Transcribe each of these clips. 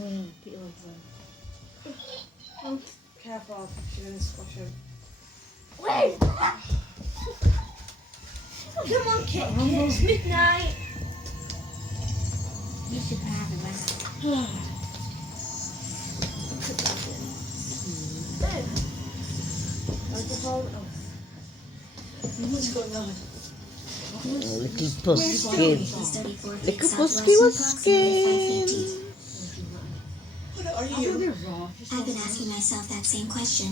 yeah, put your legs on. Oh, careful, she's going to squash him. Wait! Come on, Kit, it's midnight. You should have it back. What's going on? Little puskin. Little pusky waskin. What are you? I've been asking myself that same question.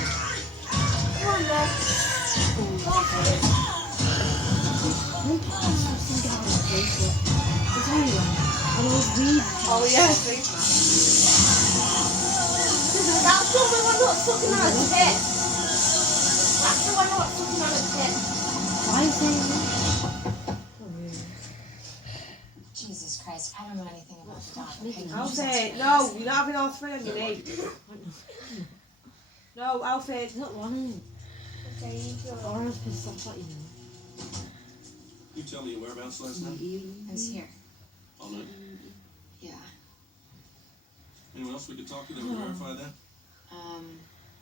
Come on, then. Go for it. Oh, yeah, see? That's the one that's sucking on its tit. That's the one that's sucking on its tit. Why is it? Jesus Christ, I don't know anything about the dog. Okay? Alfie, no, you're not having all three on your knee. No, Alfie. It's not running. Okay, you go. Orio's pissed off at you now. You tell me your whereabouts last night? I was here. All night. Yeah. Anyone else we could talk to that would verify that?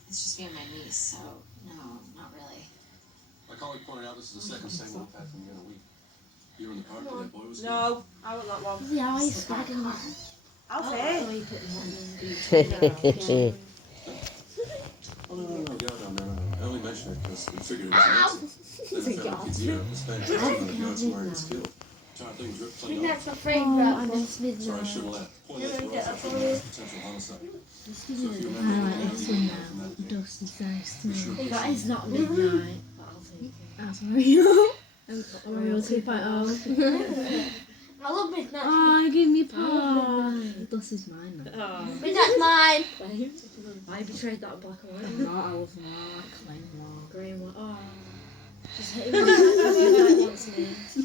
It's just me and my niece, so no, not really. My colleague pointed out this is the second same we've had from you in a week. You were in the park where that boy was killed. No, I want that one. Yeah, I used to dragging that. Alfie. You put them on. Oh, no. I only mentioned it because we figured it was an accident. Then I found the kid's ear up the span just on the yards where he was killed. Entire thing was ripped clean off. That's my friend, Oh, I bro. miss midnight. Sorry, I shouldn't have laughed. Point You that wanna to get us, I up should on have it? potential homicide. Just So give if you me remember I like anything this you one remember from that day, Dust is nice be sure too. to That is not Mm-hmm. midnight. I'll take it. That's Orieo. Orieo 2.0. I love midnight. Oh, give me pie. Dust is mine now. Midnight's mine. I betrayed that black and white. No, I was not. Claim more. Grey and white. Oh. Just hit him with that because midnight wants me.